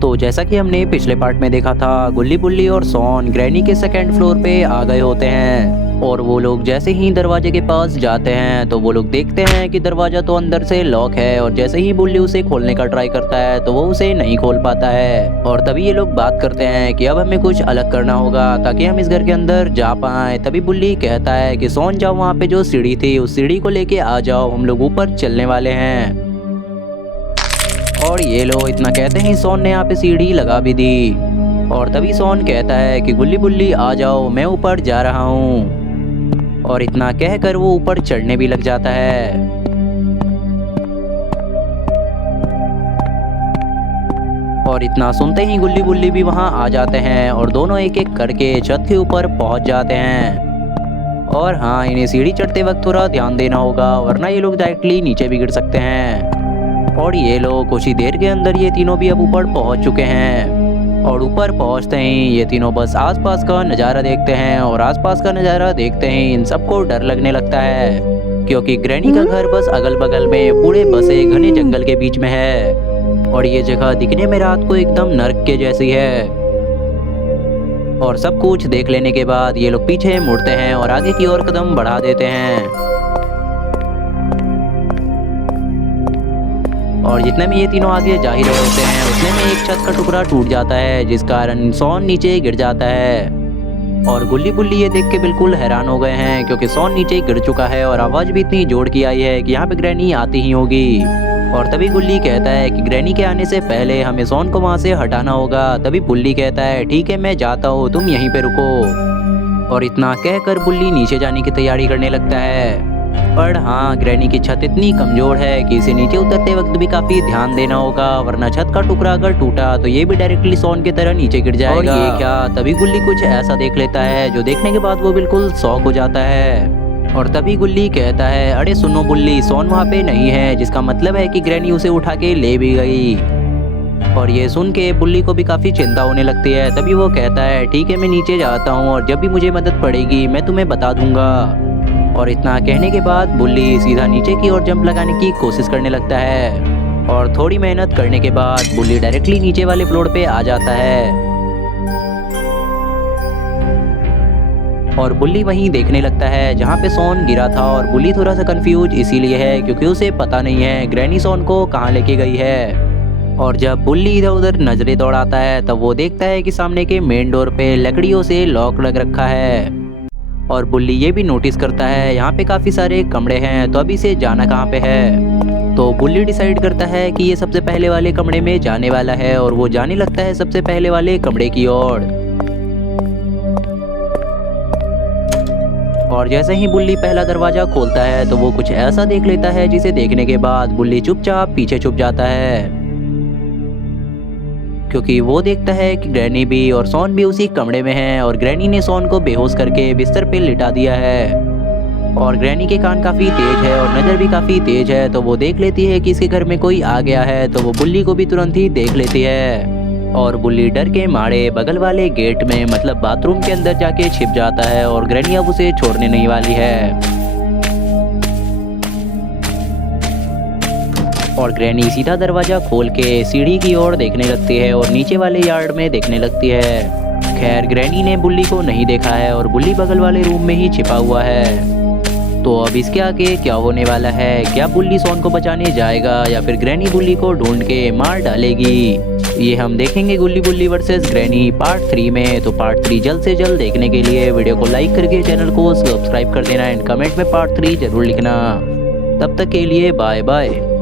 तो जैसा कि हमने पिछले पार्ट में देखा था, गुल्ली बुल्ली और सोन ग्रैनी के सेकंड फ्लोर पे आ गए होते हैं और वो लोग जैसे ही दरवाजे के पास जाते हैं तो वो लोग देखते हैं कि दरवाजा तो अंदर से लॉक है और जैसे ही बुल्ली उसे खोलने का ट्राई करता है तो वो उसे नहीं खोल पाता है। और तभी ये लोग बात करते हैं कि अब हमें कुछ अलग करना होगा ताकि हम इस घर के अंदर जा पाए। तभी बुल्ली कहता है कि सोन जाओ, वहाँ पे जो सीढ़ी थी उस सीढ़ी को लेके आ जाओ, हम लोग ऊपर चलने वाले हैं। और ये लो इतना कहते ही सोन ने यहाँ पे सीढ़ी लगा भी दी। और तभी सोन कहता है कि गुल्ली बुल्ली आ जाओ, मैं ऊपर जा रहा हूँ। और इतना कहकर वो ऊपर चढ़ने भी लग जाता है। और इतना सुनते ही गुल्ली बुल्ली भी वहाँ आ जाते हैं और दोनों एक एक करके छत के ऊपर पहुँच जाते हैं। और हाँ, इन्हें सीढ़ी चढ़ते वक्त थोड़ा ध्यान देना होगा वरना ये लोग डायरेक्टली नीचे भी गिर सकते हैं। और ये लोग कुछ ही देर के अंदर ये तीनों भी अब ऊपर पहुंच चुके हैं। और ऊपर पहुंचते ही ये तीनों बस आसपास का नज़ारा देखते हैं और आसपास का नज़ारा देखते ही इन सबको डर लगने लगता है क्योंकि ग्रैनी का घर बस अगल बगल में पूरे बसे घने जंगल के बीच में है और ये जगह दिखने में रात को एकदम नर्क के जैसी है। और सब कुछ देख लेने के बाद ये लोग पीछे मुड़ते हैं और आगे की ओर कदम बढ़ा देते हैं। और जितने में ये तीनों आगे जा ही रहे होते हैं उतने में एक छत का टुकड़ा टूट जाता है जिस कारण सोन नीचे गिर जाता है। और गुल्ली बुल्ली ये देख के बिल्कुल हैरान हो गए हैं क्योंकि सोन नीचे गिर चुका है और आवाज़ भी इतनी जोर की आई है कि यहाँ पे ग्रैनी आती ही होगी। और तभी गुल्ली कहता है कि ग्रैनी के आने से पहले हमें सोन को वहाँ से हटाना होगा। तभी बुल्ली कहता है ठीक है मैं जाता हूँ, तुम यहीं पे रुको। और इतना कहकर बुल्ली नीचे जाने की तैयारी करने लगता है। पर हाँ, ग्रैनी की छत इतनी कमजोर है कि इसे नीचे उतरते वक्त भी काफी ध्यान देना होगा वरना छत का टुकड़ा अगर टूटा तो ये भी डायरेक्टली सोन की तरह नीचे गिर जाएगा। और ये क्या, तभी गुल्ली कुछ ऐसा देख लेता है जो देखने के बाद वो बिल्कुल शॉक हो जाता है। और तभी गुल्ली कहता है अरे सुनो बुल्ली, सोन वहाँ पे नहीं है, जिसका मतलब है कि ग्रैनी उसे उठा के ले भी गई। और ये सुन के बुल्ली को भी काफी चिंता होने लगती है। तभी वो कहता है ठीक है मैं नीचे जाता हूँ और जब भी मुझे मदद पड़ेगी मैं तुम्हें बता दूंगा। और इतना कहने के बाद बुल्ली सीधा नीचे की ओर जंप लगाने की कोशिश करने लगता है। और थोड़ी मेहनत करने के बाद बुल्ली डायरेक्टली नीचे वाले फ्लोर पे आ जाता है। और बुल्ली वहीं देखने लगता है जहाँ पे सोन गिरा था। और बुल्ली थोड़ा सा कंफ्यूज इसीलिए है क्योंकि उसे पता नहीं है ग्रैनी सोन को कहाँ लेके गई है। और जब बुल्ली इधर उधर नजरें दौड़ाता है तब वो देखता है कि सामने के मेन डोर पे लकड़ियों से लॉक लग रखा है। और बुल्ली ये भी नोटिस करता है यहाँ पे काफ़ी सारे कमरे हैं, तो अभी से जाना कहाँ पे है। तो बुल्ली डिसाइड करता है कि ये सबसे पहले वाले कमरे में जाने वाला है और वो जाने लगता है सबसे पहले वाले कमरे की ओर। और जैसे ही बुल्ली पहला दरवाजा खोलता है तो वो कुछ ऐसा देख लेता है जिसे देखने के बाद बुल्ली चुपचाप पीछे छुप जाता है क्योंकि वो देखता है कि ग्रैनी भी और सोन भी उसी कमरे में हैं और ग्रैनी ने सोन को बेहोश करके बिस्तर पे लिटा दिया है। और ग्रैनी के कान काफ़ी तेज है और नज़र भी काफ़ी तेज है, तो वो देख लेती है कि इसके घर में कोई आ गया है, तो वो बुल्ली को भी तुरंत ही देख लेती है। और बुल्ली डर के मारे बगल वाले गेट में मतलब बाथरूम के अंदर जाके छिप जाता है और ग्रैनी अब उसे छोड़ने नहीं वाली है। और ग्रैनी सीधा दरवाजा खोल के सीढ़ी की ओर देखने लगती है और नीचे वाले यार्ड में देखने लगती है। खैर ग्रैनी ने बुल्ली को नहीं देखा है और बुल्ली बगल वाले रूम में ही छिपा हुआ है। तो अब इसके आगे क्या होने वाला है, क्या बुल्ली सोन को बचाने जाएगा या फिर ग्रैनी बुल्ली को ढूंढ के मार डालेगी, ये हम देखेंगे गुल्ली बुल्ली वर्सेस ग्रैनी पार्ट 3 में। तो पार्ट 3 जल्द से जल्द देखने के लिए वीडियो को लाइक करके चैनल को सब्सक्राइब कर देना एंड कमेंट में पार्ट 3 जरूर लिखना। तब तक के लिए बाय बाय।